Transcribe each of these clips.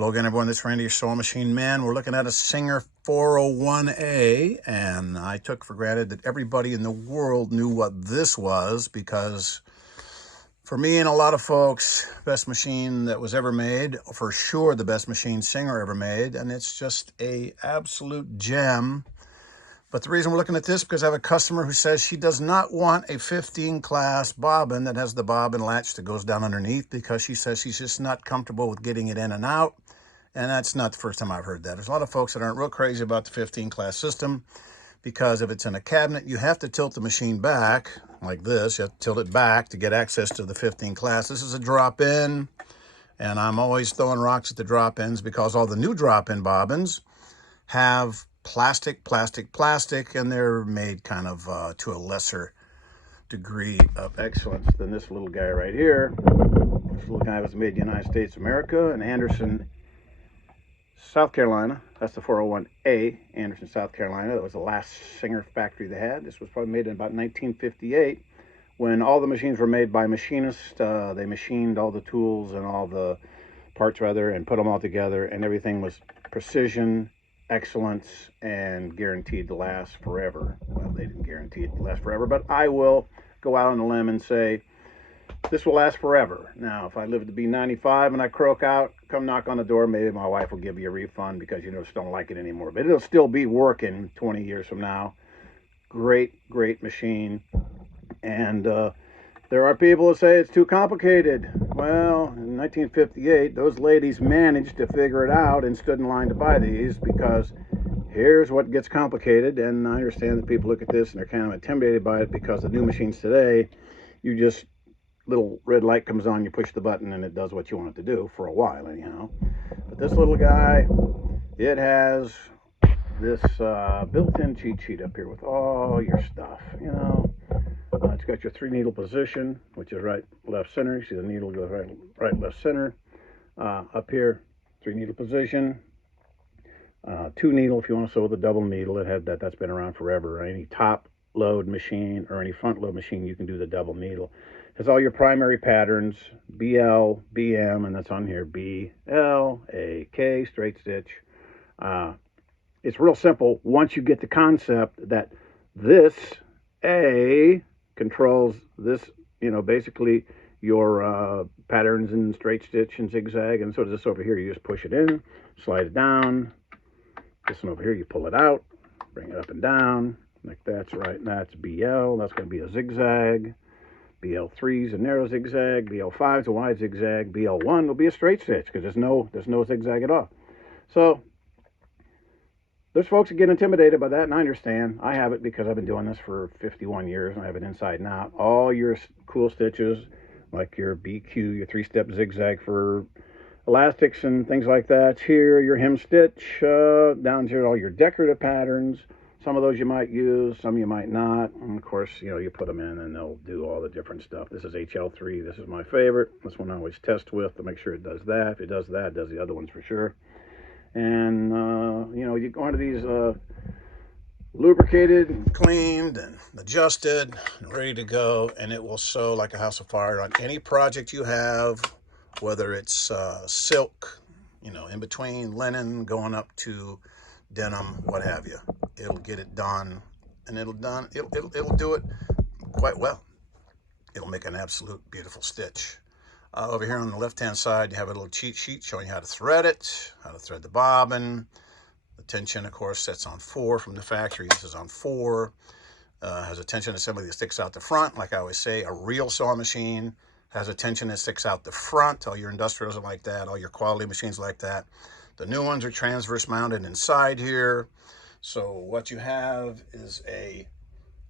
Hello again, everyone. This is Randy, your sewing machine man. We're looking at a Singer 401A, and I took for granted that everybody in the world knew what this was, because for me and a lot of folks, best machine that was ever made, for sure the best machine Singer ever made, and it's just a absolute gem. But the reason we're looking at this is because I have a customer who says she does not want a 15 class bobbin that has the bobbin latch that goes down underneath, because she says she's just not comfortable with getting it in and out. And that's not the first time I've heard that. There's a lot of folks that aren't real crazy about the 15 class system, because if it's in a cabinet, you have to tilt the machine back like this. You have to tilt it back to get access to the 15 class. This is a drop-in, and I'm always throwing rocks at the drop-ins because all the new drop-in bobbins have plastic, and they're made kind of to a lesser degree of excellence than this little guy right here. This little guy was made in the United States of America in Anderson, South Carolina. That's the 401A, Anderson, South Carolina. That was the last Singer factory they had. This was probably made in about 1958, when all the machines were made by machinists. They machined all the tools and all the parts, rather, and put them all together, and everything was precision, excellence, and guaranteed to last forever. Well, they didn't guarantee it to last forever, but I will go out on a limb and say this will last forever. Now, if I live to be 95 and I croak out, come knock on the door, maybe my wife will give you a refund because you just don't like it anymore. But it'll still be working 20 years from now. Great machine. And there are people who say it's too complicated. Well, in 1958, those ladies managed to figure it out and stood in line to buy these, because here's what gets complicated. And I understand that people look at this and they're kind of intimidated by it, because the new machines today, you just, little red light comes on, you push the button, and it does what you want it to do, for a while anyhow. But this little guy, it has this built-in cheat sheet up here with all your stuff, you know. It's got your 3 needle position, which is right, left, center. You see the needle goes right, left, center. Up here, 3 needle position. 2 needle if you want to sew with a double needle. It had that. That's been around forever. Any top load machine or any front load machine, you can do the double needle. Has all your primary patterns, BL, BM, and that's on here, BL, AK, straight stitch. It's real simple once you get the concept that this A controls this, you know, basically your patterns and straight stitch and zigzag. And so does this over here. You just push it in, slide it down. This one over here, you pull it out, bring it up and down like that's right. That's BL. That's going to be a zigzag. BL3 is a narrow zigzag. BL5 is a wide zigzag. BL1 will be a straight stitch, because there's no zigzag at all. So there's folks that get intimidated by that, and I understand. I have it because I've been doing this for 51 years, and I have it inside and out. All your cool stitches, like your BQ, your 3-step zigzag for elastics and things like that. Here, your hem stitch, down here, all your decorative patterns. Some of those you might use, some you might not. And of course, you know, you put them in and they'll do all the different stuff. This is HL3. This is my favorite. This one I always test with to make sure it does that. If it does that, it does the other ones for sure. And, you know, you go into these lubricated and cleaned and adjusted and ready to go, and it will sew like a house of fire on any project you have, whether it's silk, you know, in between linen, going up to denim, what have you. It'll get it done, and it'll do it quite well. It'll make an absolute beautiful stitch. Over here on the left-hand side, you have a little cheat sheet showing you how to thread it, how to thread the bobbin. The tension, of course, sets on 4 from the factory. This is on 4. Has a tension assembly that sticks out the front. Like I always say, a real sewing machine has a tension that sticks out the front. All your industrials are like that. All your quality machines like that. The new ones are transverse mounted inside here. So what you have is a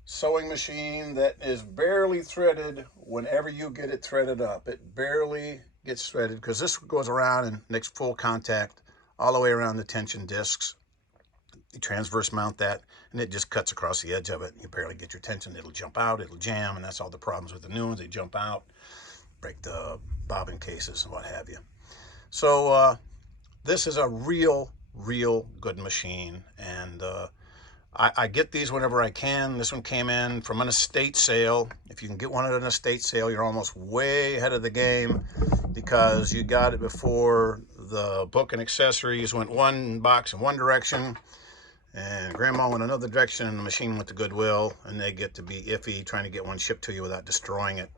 sewing machine that is barely threaded whenever you get it threaded up. It barely gets threaded, because this goes around and makes full contact all the way around the tension discs. You transverse mount that, and it just cuts across the edge of it. You barely get your tension. It'll jump out, it'll jam, and that's all the problems with the new ones. They jump out, break the bobbin cases and what have you. So this is a real good machine, and I get these whenever I can. This one came in from an estate sale. If you can get one at an estate sale, you're almost way ahead of the game, because you got it before the book and accessories went one box in one direction, and Grandma went another direction, and the machine went to Goodwill, and they get to be iffy trying to get one shipped to you without destroying it.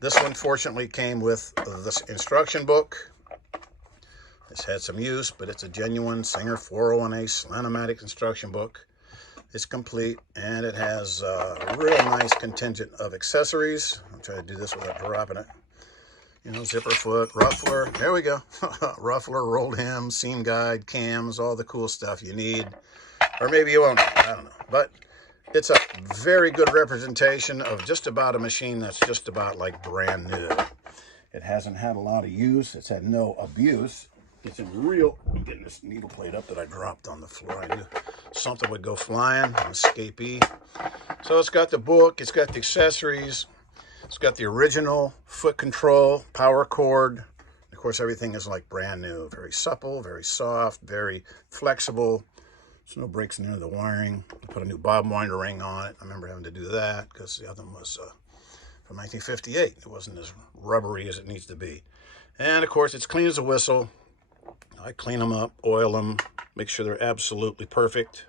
This one fortunately came with this instruction book. It's had some use, but it's a genuine Singer 401A Slant-O-Matic instruction book. It's complete, and it has a real nice contingent of accessories. I'll try to do this without dropping it. You know, zipper foot, ruffler, there we go. Ruffler, rolled hem, seam guide, cams, all the cool stuff you need. Or maybe you won't, I don't know. But it's a very good representation of just about a machine that's just about like brand new. It hasn't had a lot of use. It's had no abuse. It's in real, I'm getting this needle plate up that I dropped on the floor. I knew something would go flying, an escapee. So it's got the book, it's got the accessories, it's got the original foot control, power cord. Of course, everything is like brand new. Very supple, very soft, very flexible. There's no breaks in the wiring. I put a new bob winder ring on it. I remember having to do that because the other one was from 1958. It wasn't as rubbery as it needs to be. And of course, it's clean as a whistle. I clean them up, oil them, make sure they're absolutely perfect.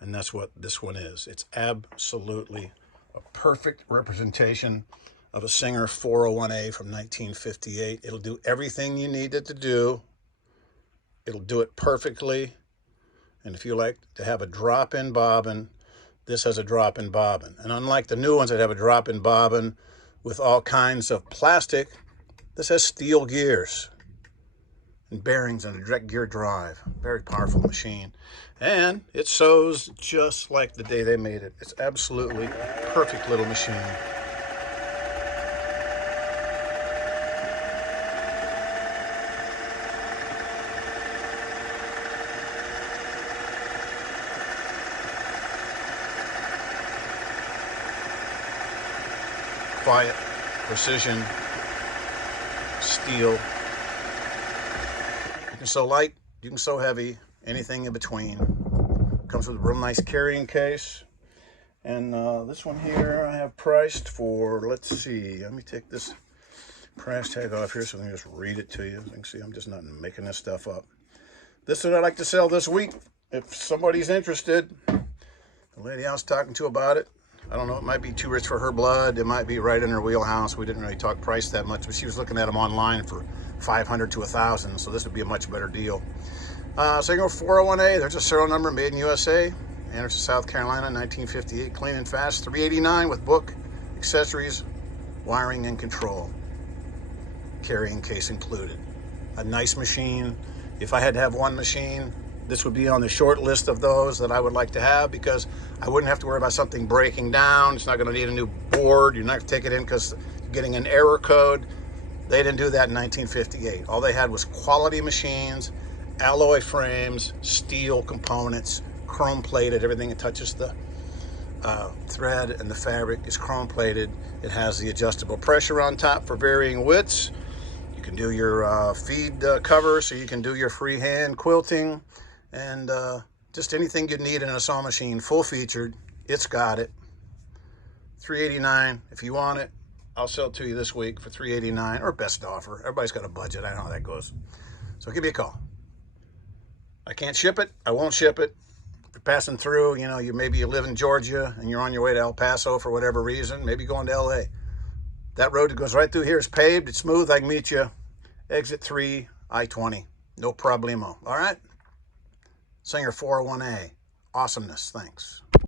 And that's what this one is. It's absolutely a perfect representation of a Singer 401A from 1958. It'll do everything you need it to do. It'll do it perfectly. And if you like to have a drop-in bobbin, this has a drop-in bobbin. And unlike the new ones that have a drop-in bobbin with all kinds of plastic, this has steel gears and bearings and a direct gear drive. Very powerful machine. And it sews just like the day they made it. It's absolutely perfect little machine. Quiet, precision, steel. You can sew light, you can sew heavy, anything in between. Comes with a real nice carrying case. And this one here I have priced for, let's see, let me take this price tag off here so I can just read it to you. As you can see, I'm just not making this stuff up. This is what I'd like to sell this week. If somebody's interested, the lady I was talking to about it, I don't know, it might be too rich for her blood. It might be right in her wheelhouse. We didn't really talk price that much, but she was looking at them online for $500 to $1,000, so this would be a much better deal. Singer 401A, there's a serial number, made in USA, Anderson, South Carolina, 1958, clean and fast, $389 with book, accessories, wiring, and control. Carrying case included. A nice machine. If I had to have one machine, this would be on the short list of those that I would like to have because I wouldn't have to worry about something breaking down. It's not going to need a new board. You're not going to take it in because you're getting an error code. They didn't do that in 1958. All they had was quality machines, alloy frames, steel components, chrome plated. Everything that touches the thread and the fabric is chrome plated. It has the adjustable pressure on top for varying widths. You can do your feed cover, so you can do your freehand quilting. And just anything you need in a sewing machine, full featured, it's got it. $389. If you want it, I'll sell it to you this week for $389 or best offer. Everybody's got a budget. I know how that goes. So give me a call. I can't ship it. I won't ship it. If you're passing through, you know, maybe you live in Georgia and you're on your way to El Paso for whatever reason, maybe going to LA. That road that goes right through here is paved. It's smooth. I can meet you. Exit 3, I-20. No problemo. All right? Singer 401A. Awesomeness. Thanks.